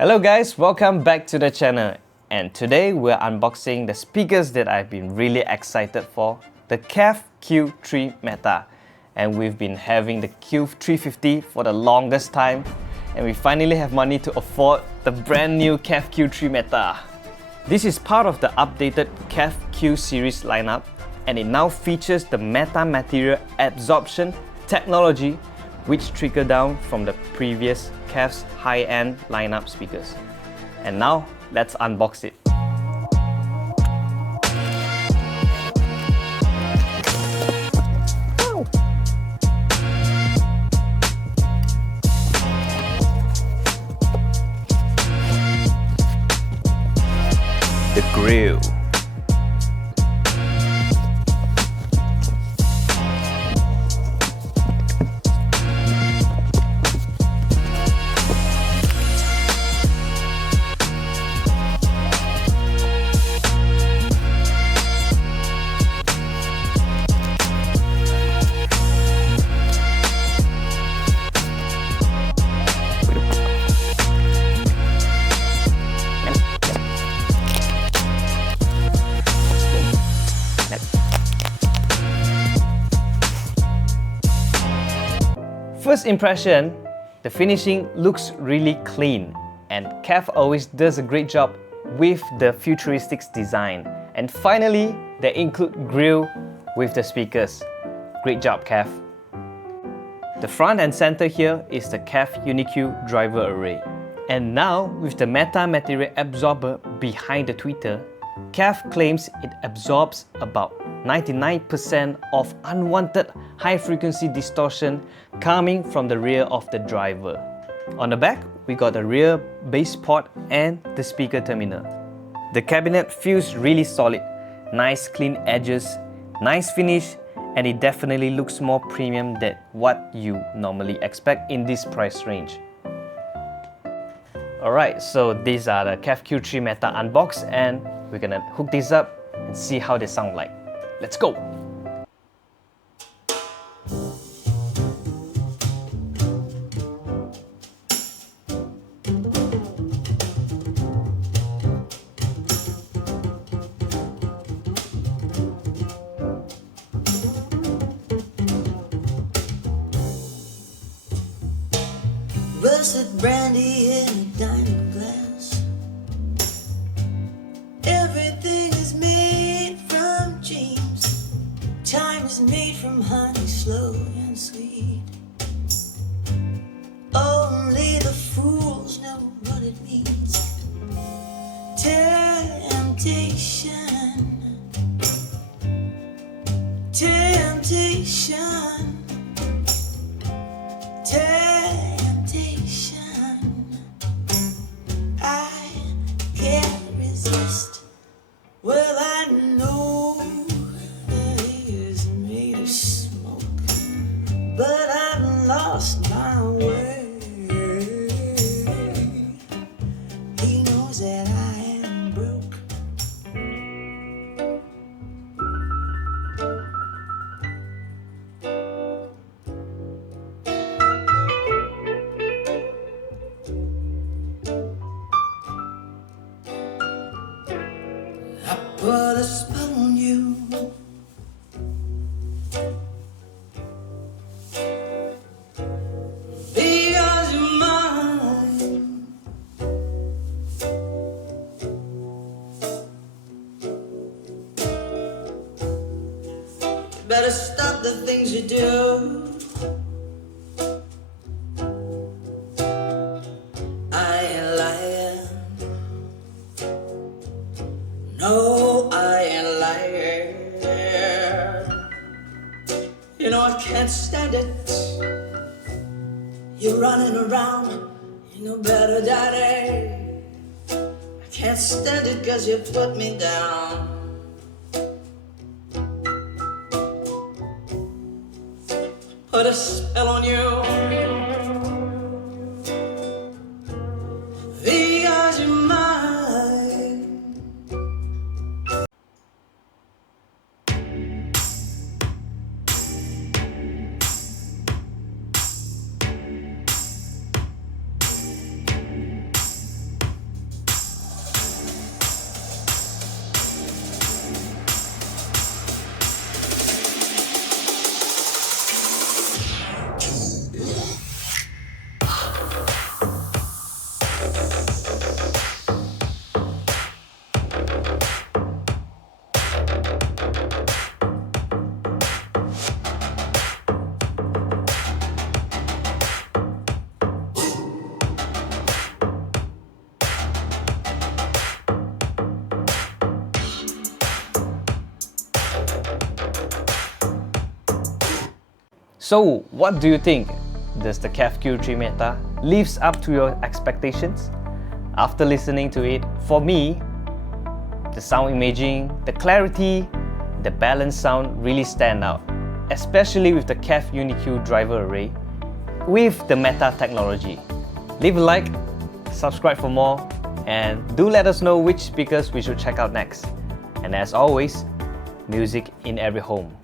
Hello guys, welcome back to the channel, and today we're unboxing the speakers that I've been really excited for, the KEF Q3 Meta. And we've been having the Q350 for the longest time, and we finally have money to afford the brand new KEF Q3 Meta. This is part of the updated KEF Q series lineup, and it now features the Meta material absorption technology, which trickled down from the previous KEF's high-end lineup speakers. And now, let's unbox it. The grill. First impression, the finishing looks really clean, and KEF always does a great job with the futuristic design. And finally, they include grille with the speakers. Great job, KEF. The front and center here is the KEF UniQ driver array. And now, with the Meta material absorber behind the tweeter, KEF claims it absorbs about 99% of unwanted high-frequency distortion coming from the rear of the driver. On the back, we got the rear bass port and the speaker terminal. The cabinet feels really solid, nice clean edges, nice finish, and it definitely looks more premium than what you normally expect in this price range. Alright, so these are the KEF Q3 Meta unboxed, and we're gonna hook these up and see how they sound like. Let's go! Rusted brandy in a diamond glass. Everything is made from dreams. Time is made from honey, slow and sweet. Only the fools know what it means. Temptation, temptation, I can't resist. Well, I know that he is made of smoke, but I've lost my way. He knows that I am broke. I put a spell on you. Because you're mine. You better stop the things you do. I ain't lying. No, I ain't lying. You know I can't stand it. You're running around, you know better, daddy. I can't stand it 'cause you put me down. Put a spell on you. Because you're mine. So, what do you think? Does the KEF Q3 Meta lives up to your expectations? After listening to it, for me, the sound imaging, the clarity, the balanced sound really stand out, especially with the KEF UniQ driver array with the Meta technology. Leave a like, subscribe for more, and do let us know which speakers we should check out next. And as always, music in every home.